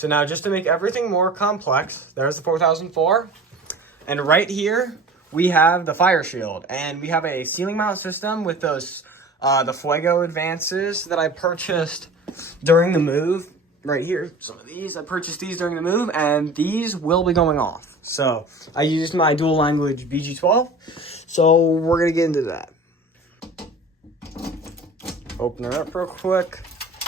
So now just to make everything more complex, there's the 4004. And right here, we have the FireShield. And we have a ceiling mount system with those, the Fuego advances that I purchased during the move. Right here, some of these, I purchased these during the move, and these will be going off. So I used my dual language BG12. So we're gonna get into that. Open it up real quick.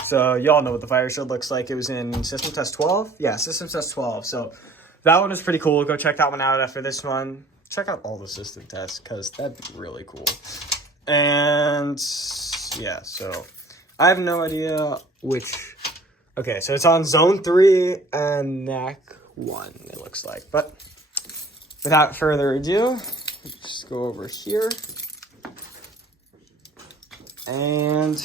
So y'all know what the FireShield looks like. It was in System Test 12. Yeah, System Test 12. So that one is pretty cool. Go check that one out after this one. Check out all the system tests because that'd be really cool. And yeah, so I have no idea which. Okay, so it's on Zone 3 and Neck 1, it looks like. But without further ado, just go over here. And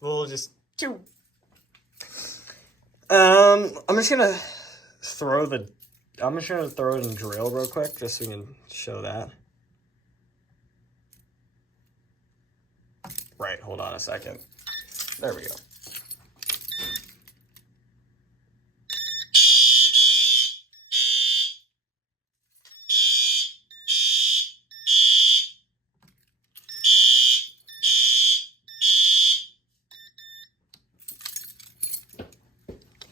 we'll just I'm just gonna throw it in drill real quick just so we can show that. Right, hold on a second. There we go.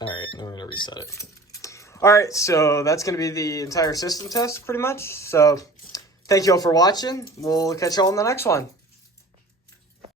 All right, now we're gonna reset it. All right, so that's gonna be the entire system test pretty much. So thank you all for watching. We'll catch you all in the next one.